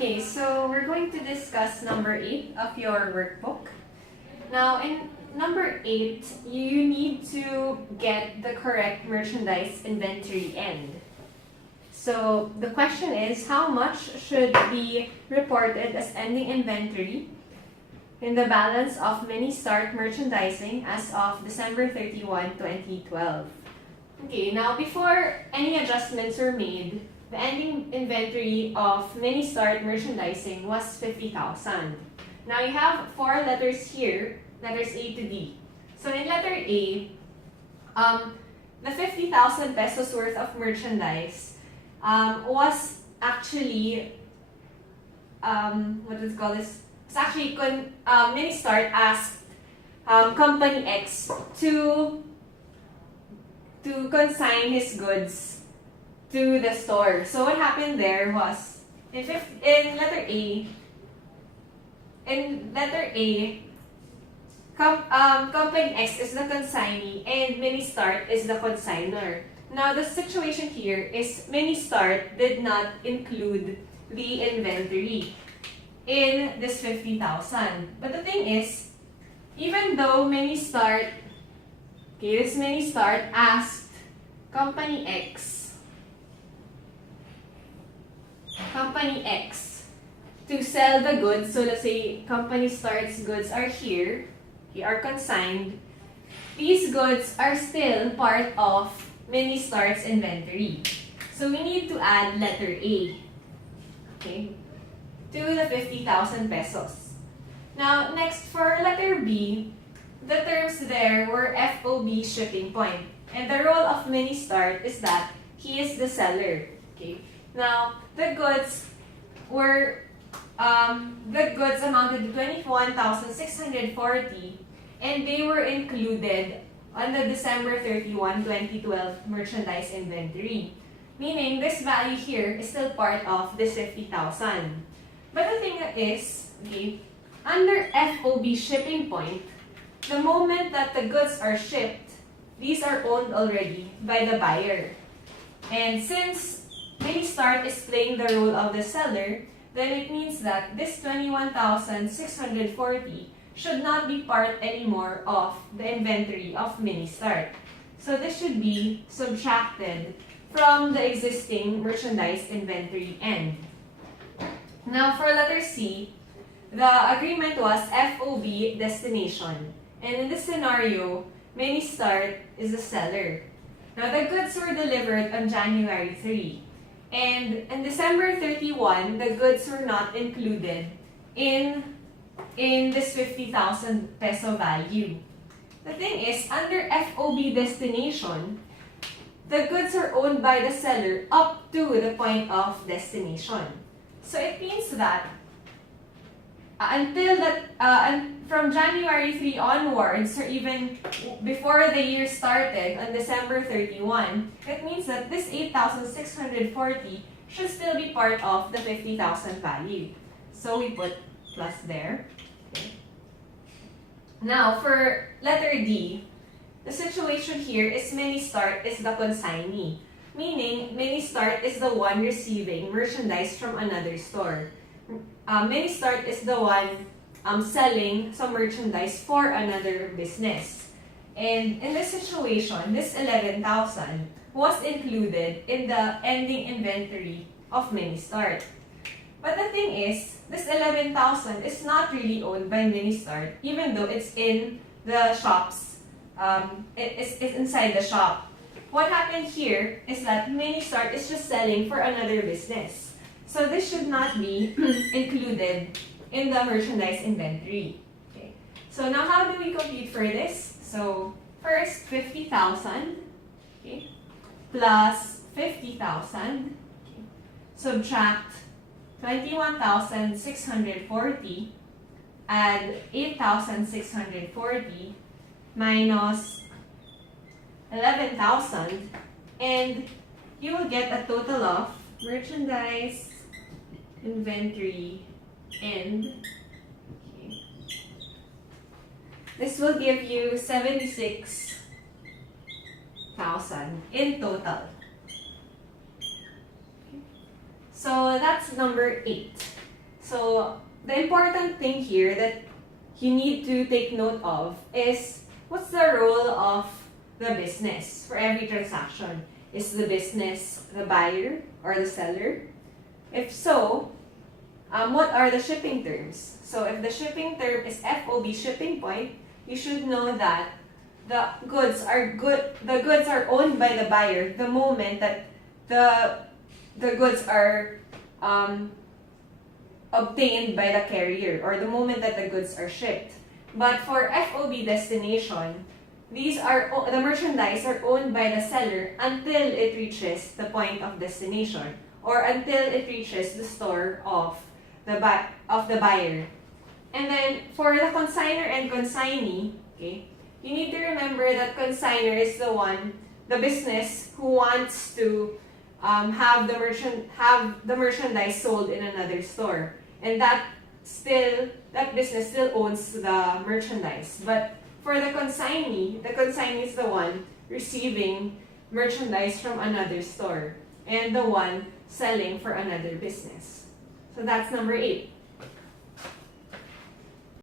Okay, so we're going to discuss number 8 of your workbook. Now, in number 8, you need to get the correct merchandise inventory end. So the question is, how much should be reported as ending inventory in the balance of mini start merchandising as of December 31, 2012? Okay, now before any adjustments were made, the ending inventory of mini start merchandising was 50,000. Now you have 4 letters here, letters A to D. So in letter A, the 50,000 pesos worth of merchandise was actually, what is it called this? It's actually, mini start asked Company X to consign his goods to the store. So what happened there was, in letter A, Company X is the consignee and Mini Start is the consignor. Now the situation here is Mini Start did not include the inventory in this 50,000. But the thing is, even though Mini Start asked Company X to sell the goods. So let's say Company Start's goods are here, they are consigned. These goods are still part of Mini Start's inventory. So we need to add letter A, okay, to the 50,000 pesos. Now next, for letter B, the terms there were FOB shipping point. And the role of Mini Start is that he is the seller. Okay. Now, the goods amounted to 21,640 and they were included on the December 31, 2012 merchandise inventory. Meaning, this value here is still part of this 50,000. But the thing is, okay, under FOB shipping point, the moment that the goods are shipped, these are owned already by the buyer. And since Mini Start is playing the role of the seller, then it means that this 21,640 should not be part anymore of the inventory of Mini Start. So this should be subtracted from the existing merchandise inventory end. Now for letter C, the agreement was FOB destination. And in this scenario, Mini Start is the seller. Now the goods were delivered on January 3. And on December 31, the goods were not included in this 50,000 peso value. The thing is, under FOB destination, the goods are owned by the seller up to the point of destination. So it means that from January 3 onwards, or even before the year started on December 31, it means that this 8,640 should still be part of the 50,000 value. So we put plus there. Okay. Now for letter D, the situation here is Mini Start is the consignee, meaning Mini Start is the one receiving merchandise from another store. Mini Start is the one selling some merchandise for another business. And in this situation, this 11,000 was included in the ending inventory of Mini Start. But the thing is, this 11,000 is not really owned by Mini Start, even though it's in the shops. It's inside the shop. What happened here is that Mini Start is just selling for another business. So this should not be included in the merchandise inventory. Okay. So now how do we compute for this? So first 50,000, okay, plus 50,000, okay, subtract 21,640, add 8,640 minus 11,000, and you will get a total of merchandise inventory end. Okay. This will give you 76,000 in total. Okay. So that's number 8. So the important thing here that you need to take note of is what's the role of the business for every transaction? Is the business the buyer or the seller? If so, what are the shipping terms? So if the shipping term is FOB shipping point, you should know that the goods are owned by the buyer the moment that the goods are obtained by the carrier or the moment that the goods are shipped. But for FOB destination, the merchandise are owned by the seller until it reaches the point of destination or until it reaches the store of the buyer. And then for the consignor and consignee, okay, you need to remember that consignor is the business who wants to have the merchandise sold in another store, and that business still owns the merchandise. But for the consignee is the one receiving merchandise from another store and the one selling for another business. So that's number 8.